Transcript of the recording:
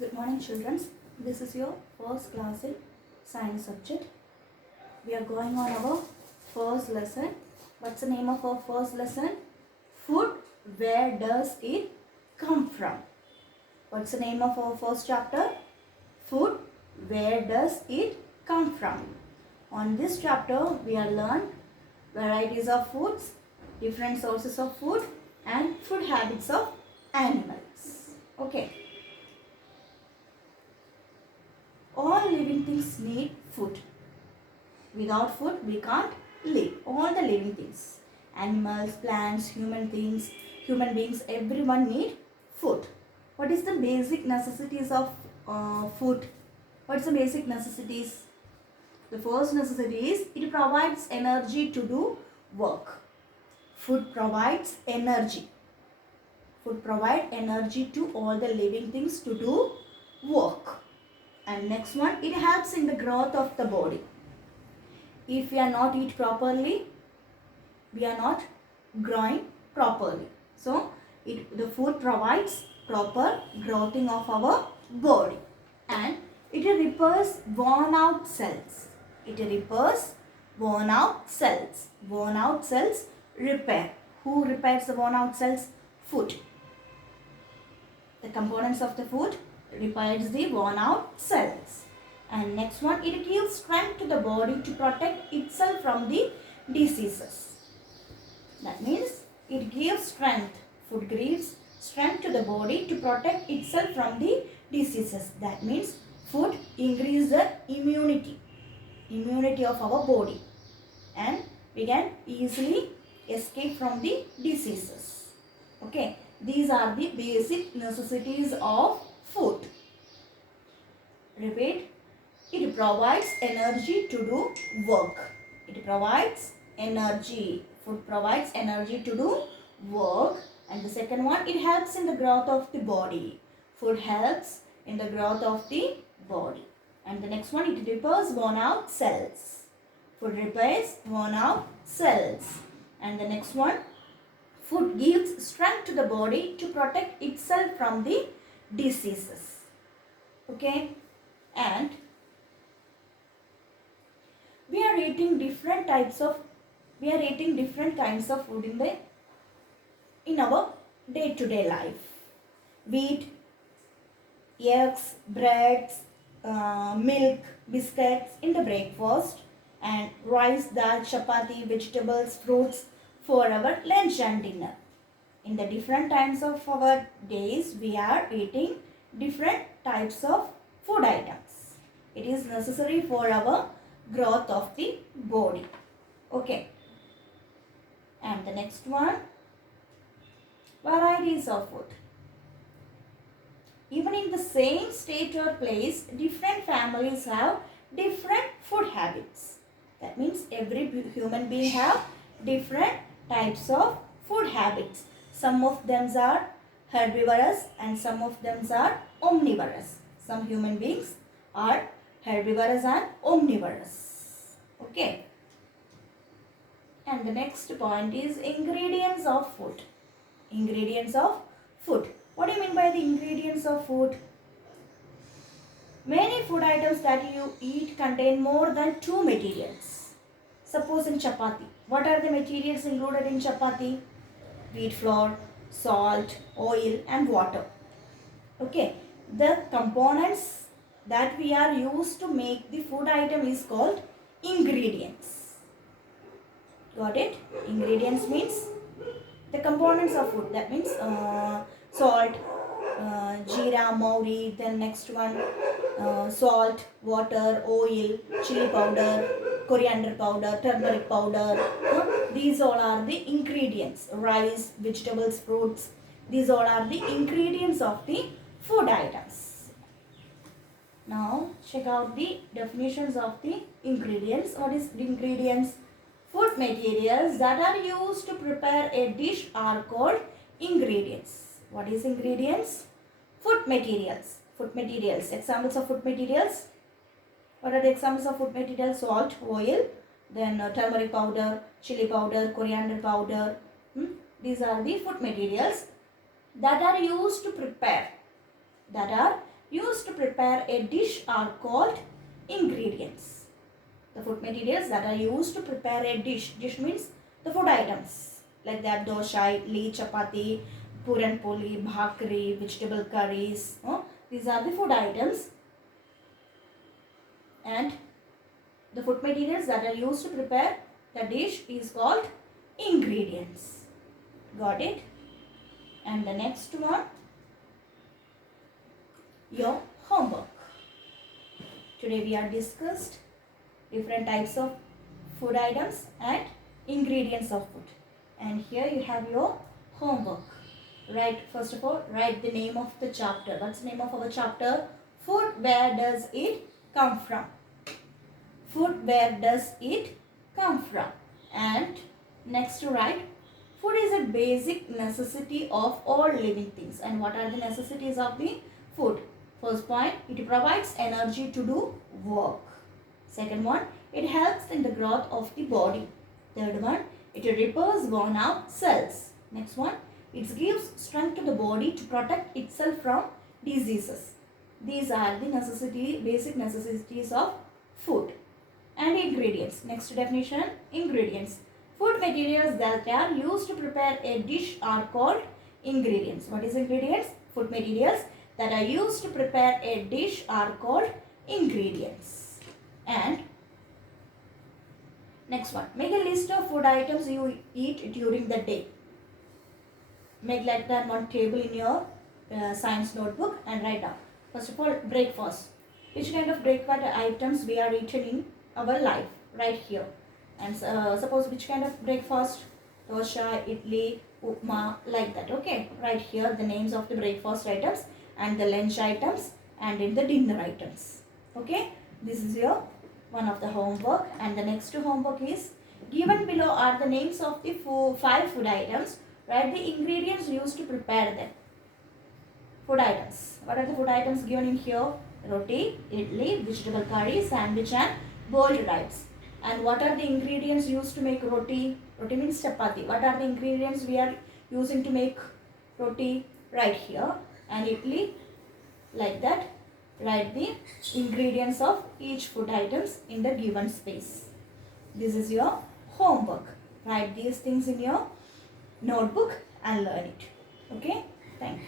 Good morning, children. This is your first class in science subject. We are going on our first lesson. What's the name of our first lesson? Food. Where does it come from? What's the name of our first chapter? Food. Where does it come from? On this chapter, we are learned varieties of foods, different sources of food, and food habits of animals. Okay. All living things need food. Without food, we can't live. All the living things, animals, plants, human beings, everyone need food. What is the basic necessities of food? What's the basic necessities? The first necessity is it provides energy to do work. Food provides energy. Food provides energy to all the living things to do work. And next one, it helps in the growth of the body. If we are not eat properly, we are not growing properly. So, the food provides proper growing of our body. And it repairs worn out cells. It repairs worn out cells. Worn out cells repair. Who repairs the worn out cells? Food. The components of the food repairs the worn out cells. And next one, it gives strength to the body to protect itself from the diseases. That means it gives strength. Food gives strength to the body to protect itself from the diseases. That means food increases the immunity of our body, and we can easily escape from the diseases. Okay, these are the basic necessities of food. Repeat. It provides energy to do work. It provides energy. Food provides energy to do work. And the second one, it helps in the growth of the body. Food helps in the growth of the body. And the next one, it repairs worn out cells. Food repairs worn out cells. And the next one, food gives strength to the body to protect itself from the diseases. Okay? And we are eating different kinds of food in our day-to-day life. Wheat, eggs, breads, milk, biscuits in the breakfast, and rice, dal, chapati, vegetables, fruits for our lunch and dinner. In the different times of our days, we are eating different types of food items. It is necessary for our growth of the body. Okay. And the next one, varieties of food. Even in the same state or place, different families have different food habits. That means every human being have different types of food habits. Some of them are herbivorous and some of them are omnivorous. Some human beings are herbivorous and omnivorous. Okay. And the next point is ingredients of food. Ingredients of food. What do you mean by the ingredients of food? Many food items that you eat contain more than 2 materials. Suppose in chapati. What are the materials included in chapati? Wheat flour, salt, oil and water. Okay. The components that we are used to make the food item is called ingredients. Got it? Ingredients means the components of food. That means salt, jeera, mohri, then next one salt, water, oil, chili powder, coriander powder, turmeric powder. These all are the ingredients. Rice, vegetables, fruits. These all are the ingredients of the food items. Now check out the definitions of the ingredients. What is the ingredients? Food materials that are used to prepare a dish are called ingredients. What is ingredients? Food materials. Food materials. Examples of food materials. What are the examples of food materials? Salt, oil, then turmeric powder, chili powder, coriander powder. These are the food materials that are used to prepare used to prepare a dish are called ingredients. The food materials that are used to prepare a dish. Dish means the food items like that dosha, idli, chapati, puran poli, bhakri, vegetable curries. These are the food items. And the food materials that are used to prepare the dish is called ingredients. Got it? And the next one, your homework. Today we are discussed different types of food items and ingredients of food. And here you have your homework. First of all, write the name of the chapter. What's the name of our chapter? Food, where does it come from? Food, where does it come from? And next to write, food is a basic necessity of all living things. And what are the necessities of the food? First point, it provides energy to do work. Second one, it helps in the growth of the body. Third one, it repairs worn out cells. Next one, it gives strength to the body to protect itself from diseases. These are the basic necessities of food. And ingredients. Next definition, ingredients. Food materials that are used to prepare a dish are called ingredients. What is ingredients? Food materials that are used to prepare a dish are called ingredients. And next one, make a list of food items you eat during the day. Make like that one table in your science notebook and write down. First of all, breakfast. Which kind of breakfast items we are eating in our life? Right here. And suppose which kind of breakfast? Dosha, idli, upma, like that. Okay. Right here the names of the breakfast items and the lunch items and in the dinner items. Okay. This is your one of the homework. And the next homework is given below are the names of the 5 food items. Write the ingredients used to prepare them. Food items. What are the food items given in here? Roti, idli, vegetable curry, sandwich and boiled rice. And what are the ingredients used to make roti? Roti means chapati. What are the ingredients we are using to make roti? Right here. And idli, like that. Write the ingredients of each food items in the given space. This is your homework. Write these things in your notebook and learn it. Okay? Thank you.